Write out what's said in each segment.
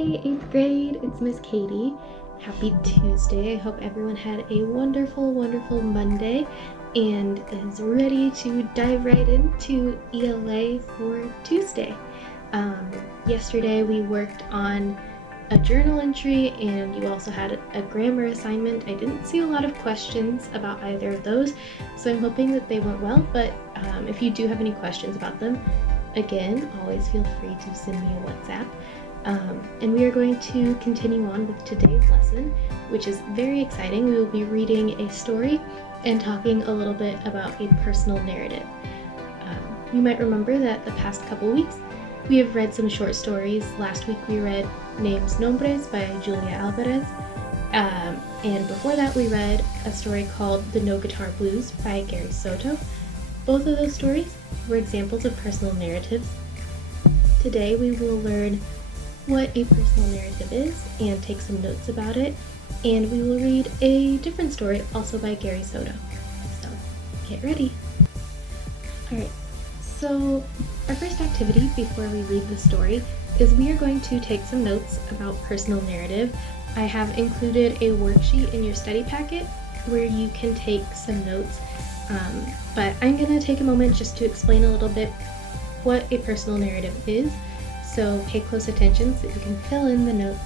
Hey, 8th grade, it's Miss Katie. Happy Tuesday. I hope everyone had a wonderful, wonderful Monday and is ready to dive right into ELA for Tuesday. Yesterday we worked on a journal entry and you also had a grammar assignment. I didn't see a lot of questions about either of those, so I'm hoping that they went well, but if you do have any questions about them, again, always feel free to send me a WhatsApp. And we are going to continue on with today's lesson, which is very exciting. We will be reading a story and talking a little bit about a personal narrative. You might remember that the past couple weeks we have read some short stories. Last week we read Names Nombres by Julia Alvarez, and before that we read a story called The No Guitar Blues by Gary Soto. Both of those stories were examples of personal narratives. Today we will learn what a personal narrative is and take some notes about it, and we will read a different story also by Gary Soto. So get ready. Alright, so our first activity before we read the story is we are going to take some notes about personal narrative. I have included a worksheet in your study packet where you can take some notes, but I'm going to take a moment just to explain a little bit what a personal narrative is. So pay close attention so that you can fill in the notes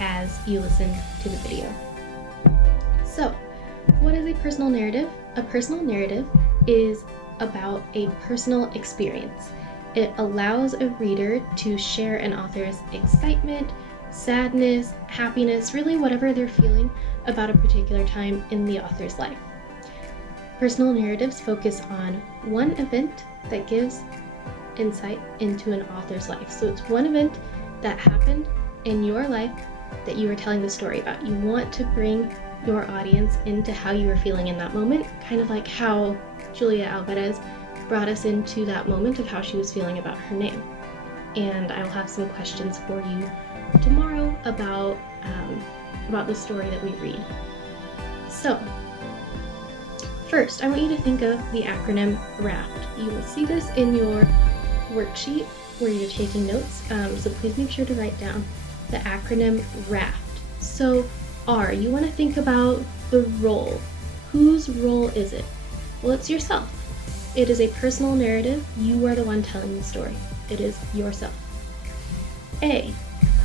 as you listen to the video. So, what is a personal narrative? A personal narrative is about a personal experience. It allows a reader to share an author's excitement, sadness, happiness, really whatever they're feeling about a particular time in the author's life. Personal narratives focus on one event that gives insight into an author's life. So it's one event that happened in your life that you are telling the story about. You want to bring your audience into how you were feeling in that moment, kind of like how Julia Alvarez brought us into that moment of how she was feeling about her name. And I will have some questions for you tomorrow about the story that we read. So first, I want you to think of the acronym RAFT. You will see this in your worksheet where you're taking notes, so please make sure to write down the acronym RAFT. So R, you want to think about the role. Whose role is it? Well, it's yourself. It is a personal narrative. You are the one telling the story. It is yourself. A,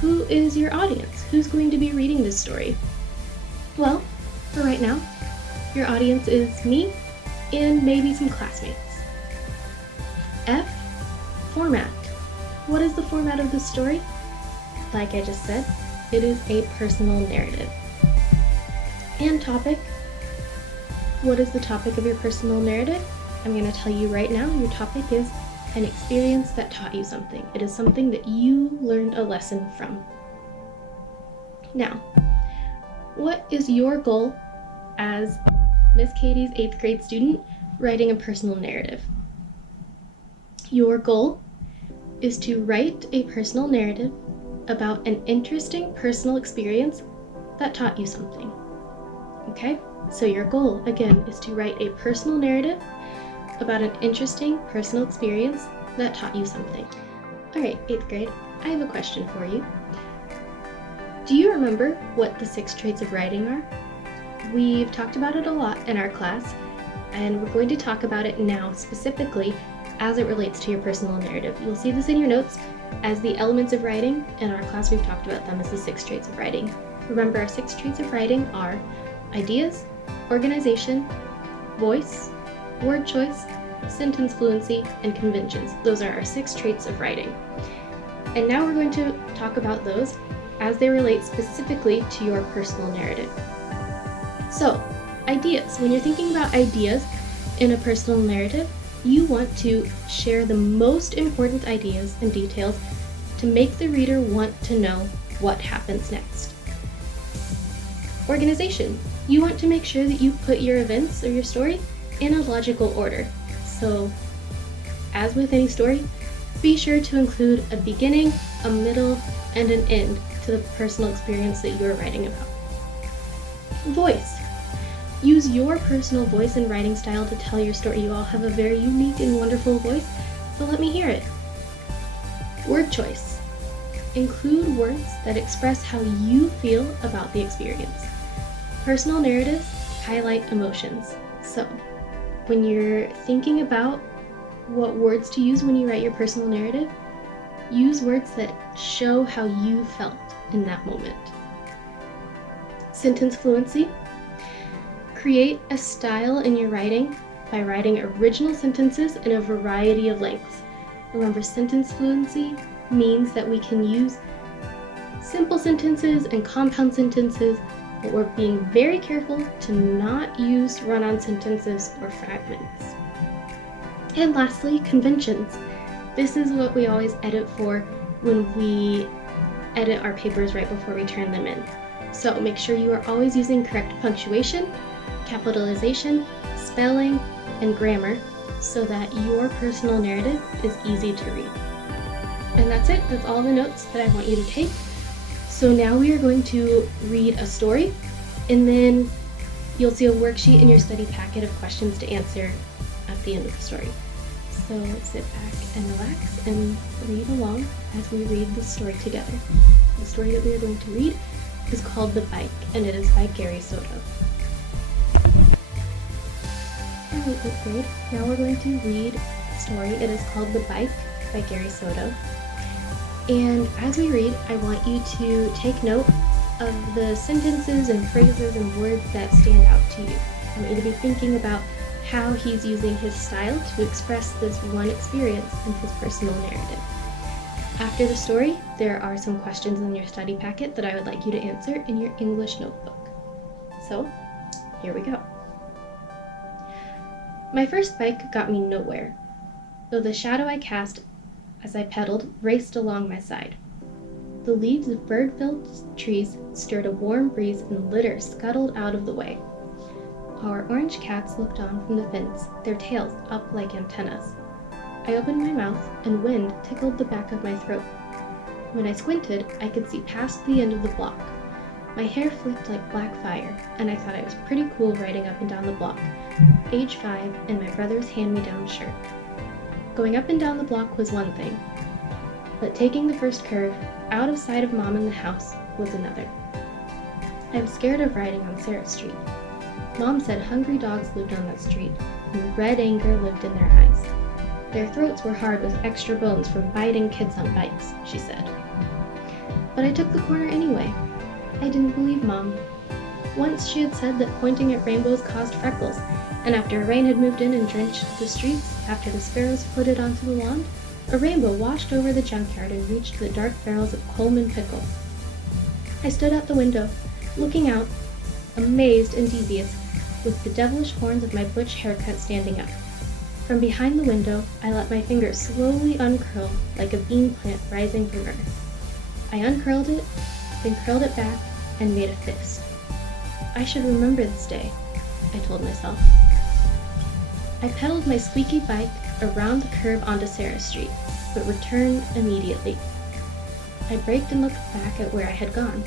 who is your audience? Who's going to be reading this story? Well, for right now, your audience is me and maybe some classmates. F, format. What is the format of this story? Like I just said, it is a personal narrative. And topic. What is the topic of your personal narrative? I'm going to tell you right now, your topic is an experience that taught you something. It is something that you learned a lesson from. Now, what is your goal as Miss Katie's 8th grade student writing a personal narrative? Your goal is to write a personal narrative about an interesting personal experience that taught you something. Okay? So your goal, again, is to write a personal narrative about an interesting personal experience that taught you something. Alright, 8th grade, I have a question for you. Do you remember what the 6 traits of writing are? We've talked about it a lot in our class, and we're going to talk about it now specifically as it relates to your personal narrative. You'll see this in your notes as the elements of writing. In our class, we've talked about them as the 6 traits of writing. Remember, our 6 traits of writing are ideas, organization, voice, word choice, sentence fluency, and conventions. Those are our 6 traits of writing. And now we're going to talk about those as they relate specifically to your personal narrative. So, ideas. When you're thinking about ideas in a personal narrative, you want to share the most important ideas and details to make the reader want to know what happens next. Organization. You want to make sure that you put your events or your story in a logical order. So, as with any story, be sure to include a beginning, a middle, and an end to the personal experience that you're writing about. Voice. Use your personal voice and writing style to tell your story. You all have a very unique and wonderful voice, so let me hear it. Word choice. Include words that express how you feel about the experience. Personal narratives highlight emotions. So, when you're thinking about what words to use when you write your personal narrative, use words that show how you felt in that moment. Sentence fluency. Create a style in your writing by writing original sentences in a variety of lengths. Remember, sentence fluency means that we can use simple sentences and compound sentences, but we're being very careful to not use run-on sentences or fragments. And lastly, conventions. This is what we always edit for when we edit our papers right before we turn them in. So make sure you are always using correct punctuation, capitalization, spelling, and grammar so that your personal narrative is easy to read. And that's it. That's all the notes that I want you to take. So now we are going to read a story, and then you'll see a worksheet in your study packet of questions to answer at the end of the story. So sit back and relax and read along as we read the story together. The story that we are going to read is called The Bike, and it is by Gary Soto. Alright, 8th grade. Now we're going to read the story. It is called The Bike by Gary Soto. And as we read, I want you to take note of the sentences and phrases and words that stand out to you. I want you to be thinking about how he's using his style to express this one experience in his personal narrative. After the story, there are some questions in your study packet that I would like you to answer in your English notebook. So, here we go. My first bike got me nowhere, though the shadow I cast as I pedaled raced along my side. The leaves of bird-filled trees stirred a warm breeze and litter scuttled out of the way. Our orange cats looked on from the fence, their tails up like antennas. I opened my mouth, and wind tickled the back of my throat. When I squinted, I could see past the end of the block. My hair flicked like black fire, and I thought I was pretty cool riding up and down the block, age 5 in my brother's hand-me-down shirt. Going up and down the block was one thing, but taking the first curve, out of sight of Mom in the house, was another. I was scared of riding on Sarah Street. Mom said hungry dogs lived on that street, and red anger lived in their eyes. Their throats were hard with extra bones from biting kids on bikes, she said. But I took the corner anyway. I didn't believe Mom. Once she had said that pointing at rainbows caused freckles, and after rain had moved in and drenched the streets, after the sparrows flitted onto the lawn, a rainbow washed over the junkyard and reached the dark barrels of Coleman pickle. I stood out the window, looking out, amazed and devious, with the devilish horns of my butch haircut standing up. From behind the window, I let my fingers slowly uncurl like a bean plant rising from earth. I uncurled it, then curled it back, and made a fist. I should remember this day, I told myself. I pedaled my squeaky bike around the curve onto Sarah Street, but returned immediately. I braked and looked back at where I had gone.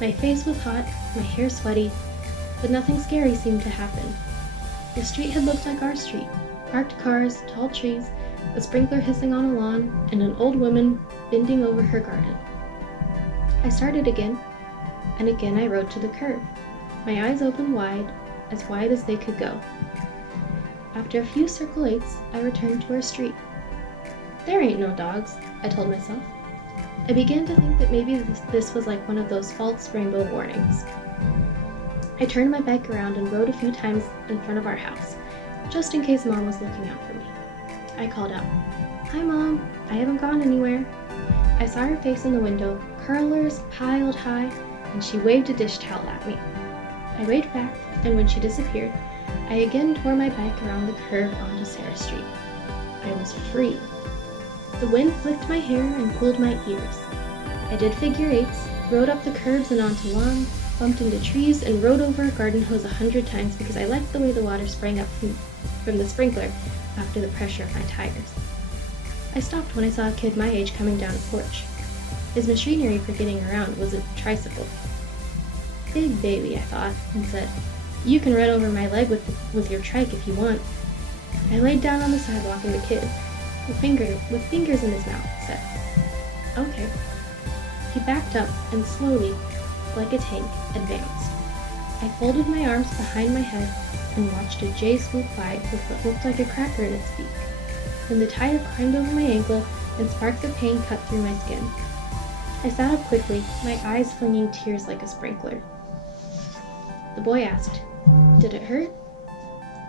My face was hot, my hair sweaty, but nothing scary seemed to happen. The street had looked like our street. Parked cars, tall trees, a sprinkler hissing on a lawn, and an old woman bending over her garden. I started again, and again I rode to the curve, my eyes open wide as they could go. After a few circle 8s, I returned to our street. There ain't no dogs, I told myself. I began to think that maybe this was like one of those false rainbow warnings. I turned my bike around and rode a few times in front of our house, just in case Mom was looking out for me. I called out, "Hi, Mom, I haven't gone anywhere." I saw her face in the window, curlers piled high, and she waved a dish towel at me. I waved back, and when she disappeared, I again tore my bike around the curve onto Sarah Street. I was free. The wind flicked my hair and cooled my ears. I did figure 8s, rode up the curves and onto lawns, bumped into trees, and rode over a garden hose 100 times because I liked the way the water sprang up from the sprinkler after the pressure of my tires. I stopped when I saw a kid my age coming down a porch. His machinery for getting around was a tricycle. Big baby, I thought, and said, "You can run over my leg with your trike if you want." I laid down on the sidewalk and the kid, with fingers in his mouth, said, "Okay." He backed up and slowly, like a tank, advanced. I folded my arms behind my head and watched a jay swoop by with what looked like a cracker in its beak. Then the tiger climbed over my ankle and sparks of pain cut through my skin. I sat up quickly, my eyes flinging tears like a sprinkler. The boy asked, "Did it hurt?"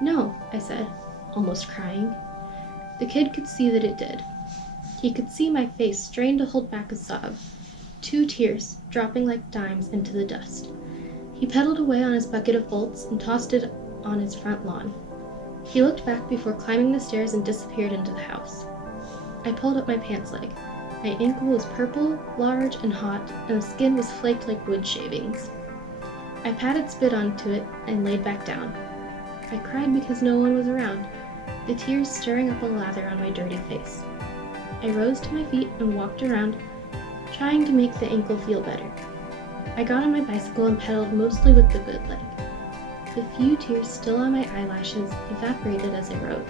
"No," I said, almost crying. The kid could see that it did. He could see my face strain to hold back a sob, 2 tears dropping like dimes into the dust. He pedaled away on his bucket of bolts and tossed it on his front lawn. He looked back before climbing the stairs and disappeared into the house. I pulled up my pants leg. My ankle was purple, large, and hot, and the skin was flaked like wood shavings. I patted spit onto it and laid back down. I cried because no one was around, the tears stirring up a lather on my dirty face. I rose to my feet and walked around, trying to make the ankle feel better. I got on my bicycle and pedaled mostly with the good leg. The few tears still on my eyelashes evaporated as I rode.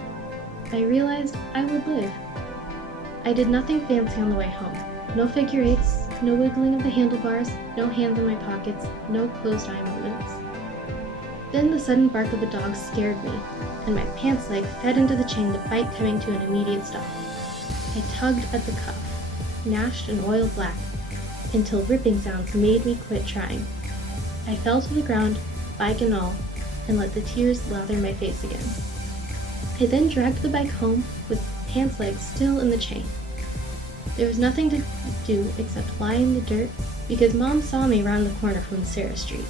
I realized I would live. I did nothing fancy on the way home. No figure eights, no wiggling of the handlebars, no hands in my pockets, no closed eye moments. Then the sudden bark of a dog scared me, and my pants leg fed into the chain, the bike coming to an immediate stop. I tugged at the cuff, gnashed and oiled black, until ripping sounds made me quit trying. I fell to the ground, bike and all, and let the tears lather my face again. I then dragged the bike home with pants legs still in the chain. There was nothing to do except lie in the dirt because Mom saw me around the corner from Sarah Street.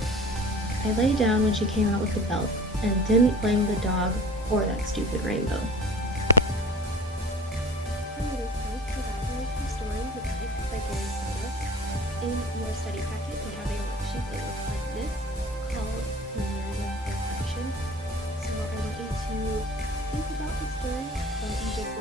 I lay down when she came out with the belt and didn't blame the dog or that stupid rainbow. In your study packet, we have a worksheet that looks like this called Narrative Reflection. So I want you to think about the story from ages